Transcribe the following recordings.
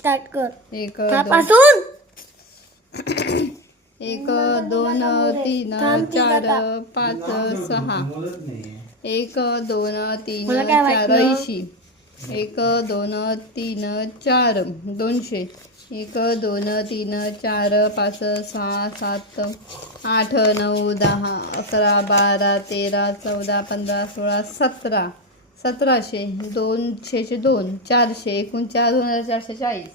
Start कर. एक त्यापासून 1 2 3 4 5 6 1 2 3 मला काय 4 वाटलं? 80 1 2 3 4 200 1 2 3 4 5 6 7 8 9 10 11 12 13 14 15 16 17 1700 200 2 400 एकूण 2440.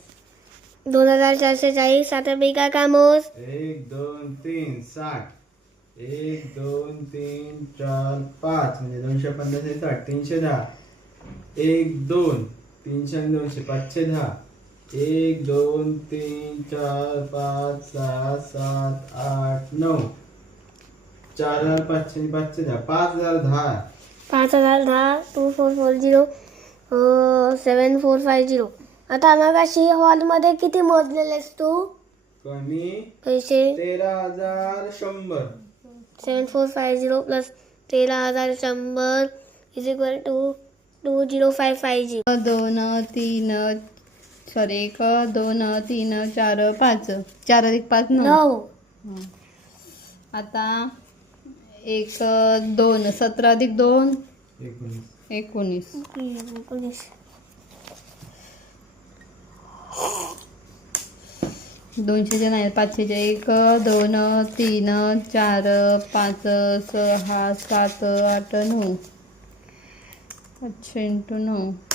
2440. आता बेगा कामोस. 1 2 3 60. 1 2 3 4 5 म्हणजे 250 हे 60 310. 1 2 300 आणि 200 510. 1 2 3 4 5 6 7 8 9 4500 आणि 510 5010. 5010. 2440 7450. आता मगाशी हॉलमध्ये किती मोजलेलेस तू कमी पैसे? 13100. 7450 plus 13100 is equal to 20550. 2 3 sorry 1 2 3 4 5 4 अधिक 5 9. 9. आता 1 2 17 अधिक 2 19. 19. 200चे नाही 500चे 1 2 3 4 5 6 7 8 9. 500 × 9